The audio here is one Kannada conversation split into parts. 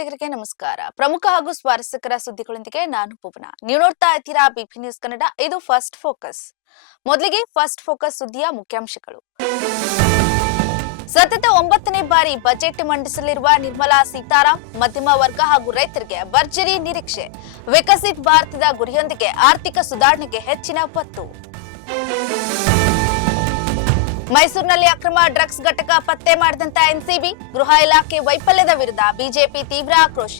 ಕನ್ನಡಿಗರಿಗೆ ನಮಸ್ಕಾರ. ಪ್ರಮುಖ ಹಾಗೂ ಸ್ವಾರಸ್ಯಕರ ಸುದ್ದಿಗಳೊಂದಿಗೆ ನಾನು ಭುವನ. ನೀವು ನೋಡ್ತಾ ಇದ್ದೀರಾ ಬಿಪಿ ನ್ಯೂಸ್ ಕನ್ನಡ. ಇದು ಫಸ್ಟ್ ಫೋಕಸ್. ಮೊದಲಿಗೆ ಫಸ್ಟ್ ಫೋಕಸ್ ಸುದ್ದಿಯ ಮುಖ್ಯಾಂಶಗಳು. ಸತತ 9ನೇ ಬಾರಿ ಬಜೆಟ್ ಮಂಡಿಸಲಿರುವ ನಿರ್ಮಲಾ ಸೀತಾರಾಮ್ ಮಧ್ಯಮ ವರ್ಗ ಹಾಗೂ ರೈತರಿಗೆ ಭರ್ಜರಿ ನಿರೀಕ್ಷೆ. ವಿಕಸಿತ ಭಾರತದ ಗುರಿಯೊಂದಿಗೆ ಆರ್ಥಿಕ ಸುಧಾರಣೆಗೆ ಹೆಚ್ಚಿನ ಒತ್ತು. ಮೈಸೂರಿನಲ್ಲಿ ಅಕ್ರಮ ಡ್ರಗ್ಸ್ ಘಟಕ ಪತ್ತೆ ಮಾಡಿದಂತ ಎನ್ಸಿಬಿ, ಗೃಹ ಇಲಾಖೆ ವೈಫಲ್ಯದ ವಿರುದ್ಧ ಬಿಜೆಪಿ ತೀವ್ರ ಆಕ್ರೋಶ.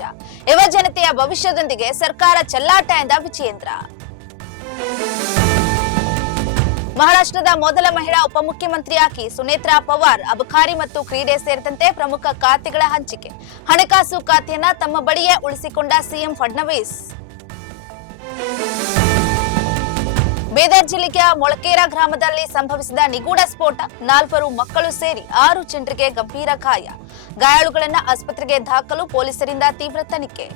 ಯುವ ಜನತೆಯ ಭವಿಷ್ಯದೊಂದಿಗೆ ಸರ್ಕಾರ ಚೆಲ್ಲಾಟ ಎಂದ ವಿಜಯೇಂದ್ರ. ಮಹಾರಾಷ್ಟ್ರದ ಮೊದಲ ಮಹಿಳಾ ಉಪಮುಖ್ಯಮಂತ್ರಿಯಾಗಿ ಸುನೇತ್ರಾ ಪವಾರ್ ಅಬಕಾರಿ ಮತ್ತು ಕ್ರೀಡೆ ಸೇರಿದಂತೆ ಪ್ರಮುಖ ಖಾತೆಗಳ ಹಂಚಿಕೆ. ಹಣಕಾಸು ಖಾತೆಯನ್ನ ತಮ್ಮ ಬಳಿಯೇ ಉಳಿಸಿಕೊಂಡ ಸಿಎಂ ಫಡ್ನವೀಸ್. ಬೀದರ್ ಜಿಲ್ಲೆಯ ಮೊಳಕೇರಾ ಗ್ರಾಮದಲ್ಲಿ ಸಂಭವಿಸಿದ ನಿಗೂಢ ಸ್ಫೋಟ. 4 ಮಕ್ಕಳು ಸೇರಿ 6 ಜನರಿಗೆ ಗಂಭೀರ ಗಾಯ. ಗಾಯಾಳುಗಳನ್ನ ಆಸ್ಪತ್ರೆಗೆ ದಾಖಲು, ಪೊಲೀಸರಿಂದ ತೀವ್ರ ತನಿಖೆ.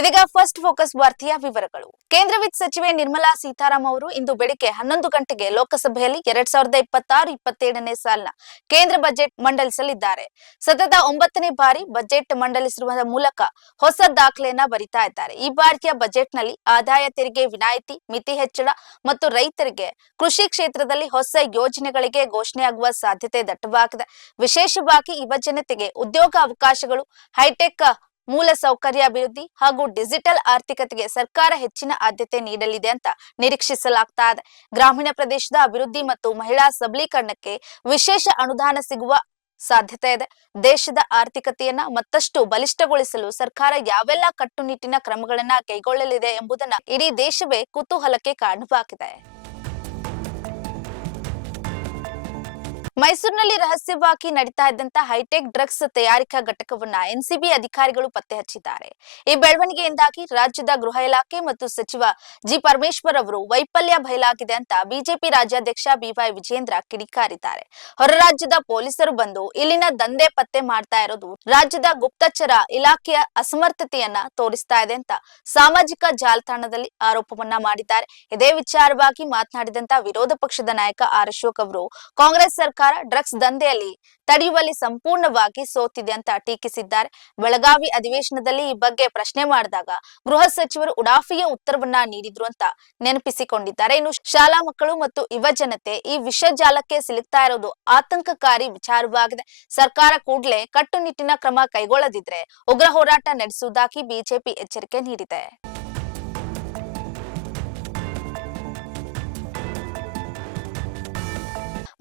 ಇದೀಗ ಫಸ್ಟ್ ಫೋಕಸ್ ವಾರ್ತೆಯ ವಿವರಗಳು. ಕೇಂದ್ರ ವಿತ್ತ ಸಚಿವೆ ನಿರ್ಮಲಾ ಸೀತಾರಾಮ್ ಅವರು ಇಂದು ಬೆಳಿಗ್ಗೆ 11 ಗಂಟೆಗೆ ಲೋಕಸಭೆಯಲ್ಲಿ 2026-27ನೇ ಸಾಲಿನ ಕೇಂದ್ರ ಬಜೆಟ್ ಮಂಡಲಿಸಲಿದ್ದಾರೆ. ಸತತ 9ನೇ ಬಾರಿ ಬಜೆಟ್ ಮಂಡಲಿಸುವ ಮೂಲಕ ಹೊಸ ದಾಖಲೆಯನ್ನ ಬರಿತಾ ಇದ್ದಾರೆ. ಈ ಬಾರಿಯ ಬಜೆಟ್ನಲ್ಲಿ ಆದಾಯ ತೆರಿಗೆ ವಿನಾಯಿತಿ, ಮಿತಿ ಹೆಚ್ಚಳ ಮತ್ತು ರೈತರಿಗೆ ಕೃಷಿ ಕ್ಷೇತ್ರದಲ್ಲಿ ಹೊಸ ಯೋಜನೆಗಳಿಗೆ ಘೋಷಣೆಯಾಗುವ ಸಾಧ್ಯತೆ ದಟ್ಟವಾಗಿದೆ. ವಿಶೇಷವಾಗಿ ಯುವ ಜನತೆಗೆ ಉದ್ಯೋಗ ಅವಕಾಶಗಳು, ಹೈಟೆಕ್ ಮೂಲ ಸೌಕರ್ಯ ಅಭಿವೃದ್ಧಿ ಹಾಗೂ ಡಿಜಿಟಲ್ ಆರ್ಥಿಕತೆಗೆ ಸರ್ಕಾರ ಹೆಚ್ಚಿನ ಆದ್ಯತೆ ನೀಡಲಿದೆ ಅಂತ ನಿರೀಕ್ಷಿಸಲಾಗ್ತಾ ಇದೆ. ಗ್ರಾಮೀಣ ಪ್ರದೇಶದ ಅಭಿವೃದ್ಧಿ ಮತ್ತು ಮಹಿಳಾ ಸಬಲೀಕರಣಕ್ಕೆ ವಿಶೇಷ ಅನುದಾನ ಸಿಗುವ ಸಾಧ್ಯತೆ ಇದೆ. ದೇಶದ ಆರ್ಥಿಕತೆಯನ್ನ ಮತ್ತಷ್ಟು ಬಲಿಷ್ಠಗೊಳಿಸಲು ಸರ್ಕಾರ ಯಾವೆಲ್ಲ ಕಟ್ಟುನಿಟ್ಟಿನ ಕ್ರಮಗಳನ್ನ ಕೈಗೊಳ್ಳಲಿದೆ ಎಂಬುದನ್ನ ಇಡೀ ದೇಶವೇ ಕುತೂಹಲಕ್ಕೆ ಕಾರಣವಾಗಿದೆ. ಮೈಸೂರಿನಲ್ಲಿ ರಹಸ್ಯವಾಗಿ ನಡೀತಾ ಇದ್ದಂತ ಹೈಟೆಕ್ ಡ್ರಗ್ಸ್ ತಯಾರಿಕಾ ಘಟಕವನ್ನ ಎನ್ಸಿಬಿ ಅಧಿಕಾರಿಗಳು ಪತ್ತೆ ಹಚ್ಚಿದ್ದಾರೆ. ಈ ಬೆಳವಣಿಗೆಯಿಂದಾಗಿ ರಾಜ್ಯದ ಗೃಹ ಇಲಾಖೆ ಮತ್ತು ಸಚಿವ ಜಿ ಪರಮೇಶ್ವರ್ ಅವರು ವೈಫಲ್ಯ ಬಯಲಾಗಿದೆ ಅಂತ ಬಿಜೆಪಿ ರಾಜ್ಯಾಧ್ಯಕ್ಷ ಬಿವೈ ವಿಜಯೇಂದ್ರ ಕಿಡಿಕಾರಿದ್ದಾರೆ. ಹೊರ ರಾಜ್ಯದ ಪೊಲೀಸರು ಬಂದು ಇಲ್ಲಿನ ದಂಧೆ ಪತ್ತೆ ಮಾಡ್ತಾ ಇರೋದು ರಾಜ್ಯದ ಗುಪ್ತಚರ ಇಲಾಖೆಯ ಅಸಮರ್ಥತೆಯನ್ನ ತೋರಿಸ್ತಾ ಇದೆ ಅಂತ ಸಾಮಾಜಿಕ ಜಾಲತಾಣದಲ್ಲಿ ಆರೋಪವನ್ನ ಮಾಡಿದ್ದಾರೆ. ಇದೇ ವಿಚಾರವಾಗಿ ಮಾತನಾಡಿದಂತ ವಿರೋಧ ಪಕ್ಷದ ನಾಯಕ ಆರ್ ಅಶೋಕ್ ಅವರು ಕಾಂಗ್ರೆಸ್ ಸರ್ಕಾರ ಡ್ರಗ್ಸ್ ದಂಧೆಯಲ್ಲಿ ತಡೆಯುವಲ್ಲಿ ಸಂಪೂರ್ಣವಾಗಿ ಸೋತಿದೆ ಅಂತ ಟೀಕಿಸಿದ್ದಾರೆ. ಬೆಳಗಾವಿ ಅಧಿವೇಶನದಲ್ಲಿ ಈ ಬಗ್ಗೆ ಪ್ರಶ್ನೆ ಮಾಡಿದಾಗ ಗೃಹ ಸಚಿವರು ಉಡಾಫಿಯ ಉತ್ತರವನ್ನ ನೀಡಿದ್ರು ಅಂತ ನೆನಪಿಸಿಕೊಂಡಿದ್ದಾರೆ. ಇನ್ನು ಶಾಲಾ ಮಕ್ಕಳು ಮತ್ತು ಯುವ ಜನತೆ ಈ ವಿಷ ಜಾಲಕ್ಕೆ ಸಿಲುಕ್ತಾ ಇರೋದು ಆತಂಕಕಾರಿ ವಿಚಾರವಾಗಿದೆ. ಸರ್ಕಾರ ಕೂಡಲೇ ಕಟ್ಟುನಿಟ್ಟಿನ ಕ್ರಮ ಕೈಗೊಳ್ಳದಿದ್ರೆ ಉಗ್ರ ಹೋರಾಟ ನಡೆಸುವುದಾಗಿ ಬಿಜೆಪಿ ಎಚ್ಚರಿಕೆ ನೀಡಿದೆ.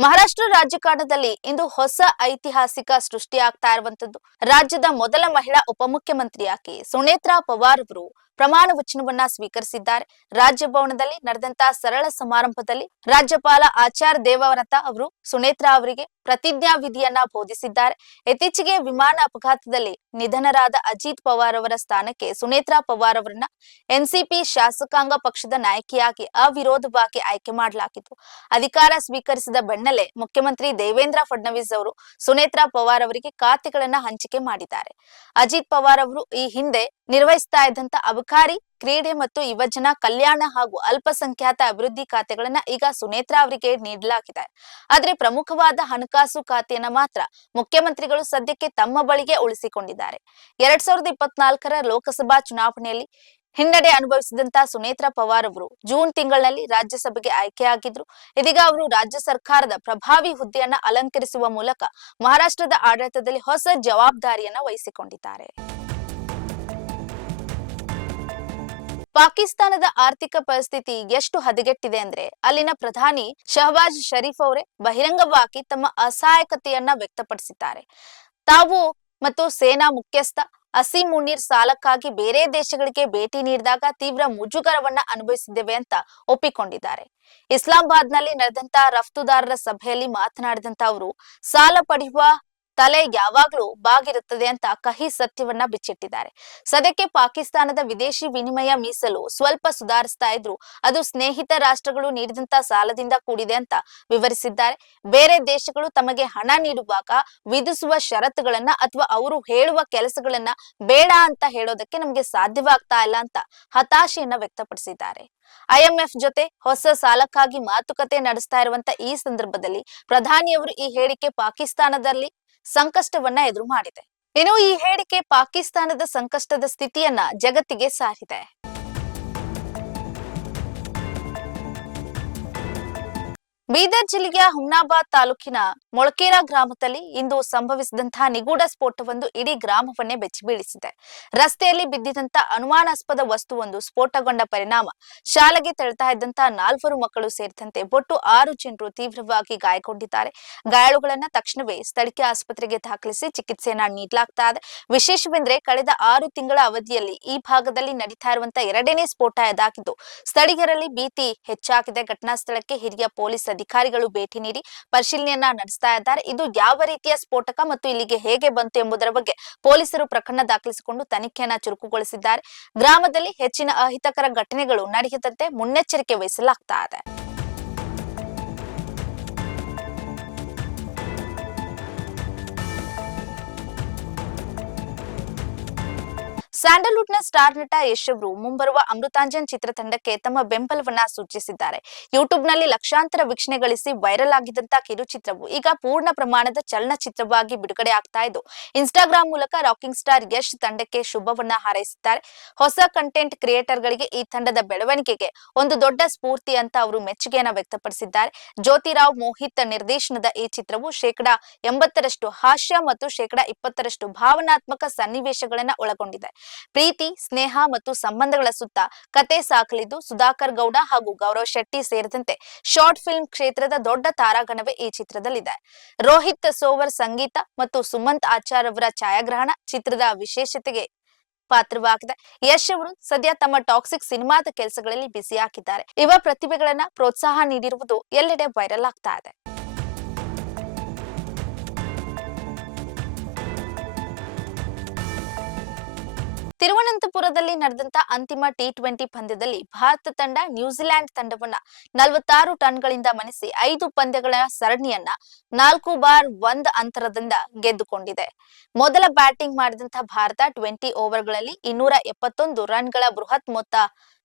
ಮಹಾರಾಷ್ಟ್ರ ರಾಜಕಾರಣದಲ್ಲಿ ಇಂದು ಹೊಸ ಐತಿಹಾಸಿಕ ಸೃಷ್ಟಿಯಾಗ್ತಾ ಇರುವಂತದ್ದು. ರಾಜ್ಯದ ಮೊದಲ ಮಹಿಳಾ ಉಪಮುಖ್ಯಮಂತ್ರಿಯಾಗಿ ಸುನೇತ್ರಾ ಪವಾರ್ ಅವರು ಪ್ರಮಾಣ ವಚನವನ್ನ ಸ್ವೀಕರಿಸಿದ್ದಾರೆ. ರಾಜಭವನದಲ್ಲಿ ನಡೆದಂತಹ ಸರಳ ಸಮಾರಂಭದಲ್ಲಿ ರಾಜ್ಯಪಾಲ ಆಚಾರ್ಯ ದೇವವ್ರತ ಅವರು ಸುನೇತ್ರಾ ಅವರಿಗೆ ಪ್ರತಿಜ್ಞಾ ವಿಧಿಯನ್ನ ಬೋಧಿಸಿದ್ದಾರೆ. ಇತ್ತೀಚೆಗೆ ವಿಮಾನ ಅಪಘಾತದಲ್ಲಿ ನಿಧನರಾದ ಅಜಿತ್ ಪವಾರ್ ಅವರ ಸ್ಥಾನಕ್ಕೆ ಸುನೇತ್ರಾ ಪವಾರ್ ಅವರನ್ನ ಎನ್ಸಿಪಿ ಶಾಸಕಾಂಗ ಪಕ್ಷದ ನಾಯಕಿಯಾಗಿ ಅವಿರೋಧವಾಗಿ ಆಯ್ಕೆ ಮಾಡಲಾಗಿತ್ತು. ಅಧಿಕಾರ ಸ್ವೀಕರಿಸಿದ ಬೆನ್ನಲ್ಲೇ ಮುಖ್ಯಮಂತ್ರಿ ದೇವೇಂದ್ರ ಫಡ್ನವೀಸ್ ಅವರು ಸುನೇತ್ರಾ ಪವಾರ್ ಅವರಿಗೆ ಖಾತೆಗಳನ್ನ ಹಂಚಿಕೆ ಮಾಡಿದ್ದಾರೆ. ಅಜಿತ್ ಪವಾರ್ ಅವರು ಈ ಹಿಂದೆ ನಿರ್ವಹಿಸ್ತಾ ಇದ್ದಂತ ಅಬಕಾರಿ, ಕ್ರೀಡೆ ಮತ್ತು ಯುವಜನ ಕಲ್ಯಾಣ ಹಾಗೂ ಅಲ್ಪಸಂಖ್ಯಾತ ಅಭಿವೃದ್ಧಿ ಖಾತೆಗಳನ್ನ ಈಗ ಸುನೇತ್ರಾ ಅವರಿಗೆ ನೀಡಲಾಗಿದೆ. ಆದ್ರೆ ಪ್ರಮುಖವಾದ ಹಣಕಾಸು ಖಾತೆಯನ್ನ ಮಾತ್ರ ಮುಖ್ಯಮಂತ್ರಿಗಳು ಸದ್ಯಕ್ಕೆ ತಮ್ಮ ಬಳಿಗೆ ಉಳಿಸಿಕೊಂಡಿದ್ದಾರೆ. 2024ರ ಲೋಕಸಭಾ ಚುನಾವಣೆಯಲ್ಲಿ ಹಿನ್ನಡೆ ಅನುಭವಿಸಿದಂತ ಸುನೇತ್ರಾ ಪವಾರ್ ಅವರು ಜೂನ್ ತಿಂಗಳಲ್ಲಿ ರಾಜ್ಯಸಭೆಗೆ ಆಯ್ಕೆಯಾಗಿದ್ರು. ಇದೀಗ ಅವರು ರಾಜ್ಯ ಸರ್ಕಾರದ ಪ್ರಭಾವಿ ಹುದ್ದೆಯನ್ನ ಅಲಂಕರಿಸುವ ಮೂಲಕ ಮಹಾರಾಷ್ಟ್ರದ ಆಡಳಿತದಲ್ಲಿ ಹೊಸ ಜವಾಬ್ದಾರಿಯನ್ನ ವಹಿಸಿಕೊಂಡಿದ್ದಾರೆ. ಪಾಕಿಸ್ತಾನದ ಆರ್ಥಿಕ ಪರಿಸ್ಥಿತಿ ಎಷ್ಟು ಹದಗೆಟ್ಟಿದೆ ಅಂದ್ರೆ ಅಲ್ಲಿನ ಪ್ರಧಾನಿ ಶಹಬಾಜ್ ಶರೀಫ್ ಅವರೇ ಬಹಿರಂಗವಾಗಿ ತಮ್ಮ ಅಸಹಾಯಕತೆಯನ್ನ ವ್ಯಕ್ತಪಡಿಸಿದ್ದಾರೆ. ತಾವು ಮತ್ತು ಸೇನಾ ಮುಖ್ಯಸ್ಥ ಅಸೀಂ ಮುನೀರ್ ಸಾಲಕ್ಕಾಗಿ ಬೇರೆ ದೇಶಗಳಿಗೆ ಭೇಟಿ ನೀಡಿದಾಗ ತೀವ್ರ ಮುಜುಗರವನ್ನ ಅನುಭವಿಸಿದ್ದೇವೆ ಅಂತ ಒಪ್ಪಿಕೊಂಡಿದ್ದಾರೆ. ಇಸ್ಲಾಮಾಬಾದ್ನಲ್ಲಿ ನಡೆದಂತ ರಫ್ತುದಾರರ ಸಭೆಯಲ್ಲಿ ಮಾತನಾಡಿದಂತ ಅವರು ಸಾಲ ಪಡೆಯುವ ತಲೆ ಯಾವಾಗ್ಲೂ ಬಾಗಿರುತ್ತದೆ ಅಂತ ಕಹಿ ಸತ್ಯವನ್ನ ಬಿಚ್ಚಿಟ್ಟಿದ್ದಾರೆ. ಸದ್ಯಕ್ಕೆ ಪಾಕಿಸ್ತಾನದ ವಿದೇಶಿ ವಿನಿಮಯ ಮೀಸಲು ಸ್ವಲ್ಪ ಸುಧಾರಿಸ್ತಾ ಇದ್ರು ಅದು ಸ್ನೇಹಿತ ರಾಷ್ಟ್ರಗಳು ನೀಡಿದಂತ ಸಾಲದಿಂದ ಕೂಡಿದೆ ಅಂತ ವಿವರಿಸಿದ್ದಾರೆ. ಬೇರೆ ದೇಶಗಳು ತಮಗೆ ಹಣ ನೀಡುವಾಗ ವಿಧಿಸುವ ಷರತ್ತುಗಳನ್ನ ಅಥವಾ ಅವರು ಹೇಳುವ ಕೆಲಸಗಳನ್ನ ಬೇಡ ಅಂತ ಹೇಳೋದಕ್ಕೆ ನಮಗೆ ಸಾಧ್ಯವಾಗ್ತಾ ಇಲ್ಲ ಅಂತ ಹತಾಶೆಯನ್ನ ವ್ಯಕ್ತಪಡಿಸಿದ್ದಾರೆ. ಐಎಂಎಫ್ ಜೊತೆ ಹೊಸ ಸಾಲಕ್ಕಾಗಿ ಮಾತುಕತೆ ನಡೆಸ್ತಾ ಇರುವಂತ ಈ ಸಂದರ್ಭದಲ್ಲಿ ಪ್ರಧಾನಿಯವರು ಈ ಹೇಳಿಕೆ ಪಾಕಿಸ್ತಾನದಲ್ಲಿ ಸಂಕಷ್ಟವನ್ನ ಎದುರು ಮಾಡಿದೆ. ಇನ್ನು ಈ ಹೇಳಿಕೆ ಪಾಕಿಸ್ತಾನದ ಸಂಕಷ್ಟದ ಸ್ಥಿತಿಯನ್ನ ಜಗತ್ತಿಗೆ ಸಾರಿದೆ. ಬೀದರ್ ಜಿಲ್ಲೆಯ ಹುಮ್ನಾಬಾದ್ ತಾಲೂಕಿನ ಮೊಳಕೇರಾ ಗ್ರಾಮದಲ್ಲಿ ಇಂದು ಸಂಭವಿಸಿದಂತಹ ನಿಗೂಢ ಸ್ಫೋಟವೊಂದು ಇಡೀ ಗ್ರಾಮವನ್ನೇ ಬೆಚ್ಚಿ ಬೀಳಿಸಿದೆ. ರಸ್ತೆಯಲ್ಲಿ ಬಿದ್ದಿದ್ದಂತ ಅನುಮಾನಾಸ್ಪದ ವಸ್ತುವೊಂದು ಸ್ಫೋಟಗೊಂಡ ಪರಿಣಾಮ ಶಾಲೆಗೆ ತೆರಳುತ್ತಾ ಇದ್ದಂತಹ 4 ಮಕ್ಕಳು ಸೇರಿದಂತೆ ಒಟ್ಟು 6 ಜನರು ತೀವ್ರವಾಗಿ ಗಾಯಗೊಂಡಿದ್ದಾರೆ. ಗಾಯಾಳುಗಳನ್ನ ತಕ್ಷಣವೇ ಸ್ಥಳೀಯ ಆಸ್ಪತ್ರೆಗೆ ದಾಖಲಿಸಿ ಚಿಕಿತ್ಸೆಯನ್ನ ನೀಡಲಾಗ್ತಾ ಇದೆ. ವಿಶೇಷವೆಂದರೆ ಕಳೆದ 6 ತಿಂಗಳ ಅವಧಿಯಲ್ಲಿ ಈ ಭಾಗದಲ್ಲಿ ನಡೀತಾ ಇರುವಂತಹ 2ನೇ ಸ್ಫೋಟ ಇದಾಗಿದ್ದು ಸ್ಥಳೀಯರಲ್ಲಿ ಭೀತಿ ಹೆಚ್ಚಾಗಿದೆ. ಘಟನಾ ಸ್ಥಳಕ್ಕೆ ಹಿರಿಯ ಪೊಲೀಸ್ ಅಧಿಕಾರಿಗಳು ಭೇಟಿ ನೀಡಿ ಪರಿಶೀಲನೆಯನ್ನ ನಡೆಸ್ತಾ ಇದ್ದಾರೆ. ಇದು ಯಾವ ರೀತಿಯ ಸ್ಫೋಟಕ ಮತ್ತು ಇಲ್ಲಿಗೆ ಹೇಗೆ ಬಂತು ಎಂಬುದರ ಬಗ್ಗೆ ಪೊಲೀಸರು ಪ್ರಕರಣ ದಾಖಲಿಸಿಕೊಂಡು ತನಿಖೆಯನ್ನ ಚುರುಕುಗೊಳಿಸಿದ್ದಾರೆ. ಗ್ರಾಮದಲ್ಲಿ ಹೆಚ್ಚಿನ ಅಹಿತಕರ ಘಟನೆಗಳು ನಡೆಯದಂತೆ ಮುನ್ನೆಚ್ಚರಿಕೆ ವಹಿಸಲಾಗ್ತಾ ಇದೆ. ಸ್ಯಾಂಡಲ್ವುಡ್ ನ ಸ್ಟಾರ್ ನಟ ಯಶ್ ಅವರು ಮುಂಬರುವ ಅಮೃತಾಂಜನ್ ಚಿತ್ರತಂಡಕ್ಕೆ ತಮ್ಮ ಬೆಂಬಲವನ್ನ ಸೂಚಿಸಿದ್ದಾರೆ. ಯೂಟ್ಯೂಬ್ ನಲ್ಲಿ ಲಕ್ಷಾಂತರ ವೀಕ್ಷಣೆ ಗಳಿಸಿ ವೈರಲ್ ಆಗಿದ್ದಂತ ಕಿರುಚಿತ್ರವು ಈಗ ಪೂರ್ಣ ಪ್ರಮಾಣದ ಚಲನಚಿತ್ರವಾಗಿ ಬಿಡುಗಡೆ ಆಗ್ತಾ ಇದ್ದು ಇನ್ಸ್ಟಾಗ್ರಾಮ್ ಮೂಲಕ ರಾಕಿಂಗ್ ಸ್ಟಾರ್ ಯಶ್ ತಂಡಕ್ಕೆ ಶುಭವನ್ನ ಹಾರೈಸಿದ್ದಾರೆ. ಹೊಸ ಕಂಟೆಂಟ್ ಕ್ರಿಯೇಟರ್ ಗಳಿಗೆ ಈ ತಂಡದ ಬೆಳವಣಿಗೆಗೆ ಒಂದು ದೊಡ್ಡ ಸ್ಫೂರ್ತಿ ಅಂತ ಅವರು ಮೆಚ್ಚುಗೆಯನ್ನ ವ್ಯಕ್ತಪಡಿಸಿದ್ದಾರೆ. ಜ್ಯೋತಿರಾವ್ ಮೋಹಿತ್ ನಿರ್ದೇಶನದ ಈ ಚಿತ್ರವು 80% ಹಾಸ್ಯ ಮತ್ತು 20% ಭಾವನಾತ್ಮಕ ಸನ್ನಿವೇಶಗಳನ್ನ ಒಳಗೊಂಡಿದೆ. ಪ್ರೀತಿ, ಸ್ನೇಹ ಮತ್ತು ಸಂಬಂಧಗಳ ಸುತ್ತ ಕತೆ ಸಾಕಲಿದ್ದು ಸುಧಾಕರ್ ಗೌಡ ಹಾಗೂ ಗೌರವ್ ಶೆಟ್ಟಿ ಸೇರಿದಂತೆ ಶಾರ್ಟ್ ಫಿಲ್ಮ್ ಕ್ಷೇತ್ರದ ದೊಡ್ಡ ತಾರಾಗಣವೇ ಈ ಚಿತ್ರದಲ್ಲಿದೆ. ರೋಹಿತ್ ಸೋವರ್ ಸಂಗೀತ ಮತ್ತು ಸುಮಂತ್ ಆಚಾರ್ ಅವರ ಛಾಯಾಗ್ರಹಣ ಚಿತ್ರದ ವಿಶೇಷತೆಗೆ ಪಾತ್ರವಾಗಿದೆ. ಯಶ್ ಅವರು ಸದ್ಯ ತಮ್ಮ ಟಾಕ್ಸಿಕ್ ಸಿನಿಮಾದ ಕೆಲಸಗಳಲ್ಲಿ ಬ್ಯುಸಿ ಆಗಿದ್ದಾರೆ. ಯುವ ಪ್ರತಿಭೆಗಳನ್ನ ಪ್ರೋತ್ಸಾಹ ನೀಡಿರುವುದು ಎಲ್ಲೆಡೆ ವೈರಲ್ ಆಗ್ತಾ ಇದೆ. ತಿರುವನಂತಪುರದಲ್ಲಿ ನಡೆದಂತ ಅಂತಿಮ ಟಿ20 ಪಂದ್ಯದಲ್ಲಿ ಭಾರತ ತಂಡ ನ್ಯೂಜಿಲೆಂಡ್ ತಂಡವನ್ನ 46 ರನ್ಗಳಿಂದ ಮಣಿಸಿ 5 ಪಂದ್ಯಗಳ ಸರಣಿಯನ್ನ 4-1 ಅಂತರದಿಂದ ಗೆದ್ದುಕೊಂಡಿದೆ. ಮೊದಲ ಬ್ಯಾಟಿಂಗ್ ಮಾಡಿದಂತಹ ಭಾರತ 20 ಓವರ್ಗಳಲ್ಲಿ 271 ರನ್ಗಳ ಬೃಹತ್ ಮೊತ್ತ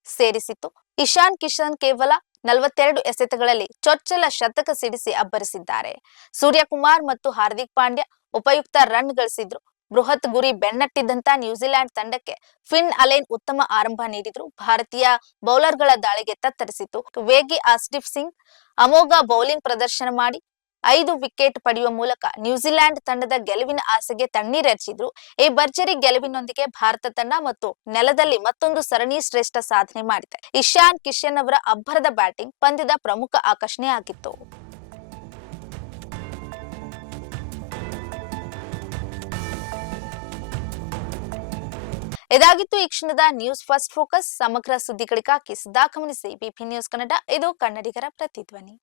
ಸೇರಿಸಿತ್ತು. ಇಶಾನ್ ಕಿಶನ್ ಕೇವಲ 42 ಎಸೆತಗಳಲ್ಲಿ ಚೊಚ್ಚಲ ಶತಕ ಸಿಡಿಸಿ ಅಬ್ಬರಿಸಿದ್ದಾರೆ. ಸೂರ್ಯಕುಮಾರ್ ಮತ್ತು ಹಾರ್ದಿಕ್ ಪಾಂಡ್ಯ ಉಪಯುಕ್ತ ರನ್ ಗಳಿಸಿದ್ರು. ಬೃಹತ್ ಗುರಿ ಬೆನ್ನಟ್ಟಿದ್ದಂತ ನ್ಯೂಜಿಲೆಂಡ್ ತಂಡಕ್ಕೆ ಫಿನ್ ಅಲೆನ್ ಉತ್ತಮ ಆರಂಭ ನೀಡಿದ್ರು. ಭಾರತೀಯ ಬೌಲರ್ಗಳ ದಾಳಿಗೆ ತತ್ತರಿಸಿತು. ವೇಗಿ ಆಸ್ಟಿಫ್ ಸಿಂಗ್ ಅಮೋಘ ಬೌಲಿಂಗ್ ಪ್ರದರ್ಶನ ಮಾಡಿ 5 ವಿಕೆಟ್ ಪಡೆಯುವ ಮೂಲಕ ನ್ಯೂಜಿಲೆಂಡ್ ತಂಡದ ಗೆಲುವಿನ ಆಸೆಗೆ ತಣ್ಣೀರೆರಚಿದ್ರು. ಈ ಭರ್ಜರಿ ಗೆಲುವಿನೊಂದಿಗೆ ಭಾರತ ತಂಡ ಮತ್ತು ನೆಲದಲ್ಲಿ ಮತ್ತೊಂದು ಸರಣಿ ಶ್ರೇಷ್ಠ ಸಾಧನೆ ಮಾಡಿದೆ. ಇಶಾನ್ ಕಿಶನ್ ಅವರ ಅಬ್ಬರದ ಬ್ಯಾಟಿಂಗ್ ಪಂದ್ಯದ ಪ್ರಮುಖ ಆಕರ್ಷಣೆಯಾಗಿತ್ತು. ಇದಾಗಿತ್ತು ಈ ಕ್ಷಣದ ನ್ಯೂಸ್ ಫಸ್ಟ್ ಫೋಕಸ್. ಸಮಗ್ರ ಸುದ್ದಿಗಳಿಗಾಗಿ ಸದಾ ಗಮನಿಸಿ ಬಿಪಿ ನ್ಯೂಸ್ ಕನ್ನಡ. ಇದು ಕನ್ನಡಿಗರ ಪ್ರತಿಧ್ವನಿ.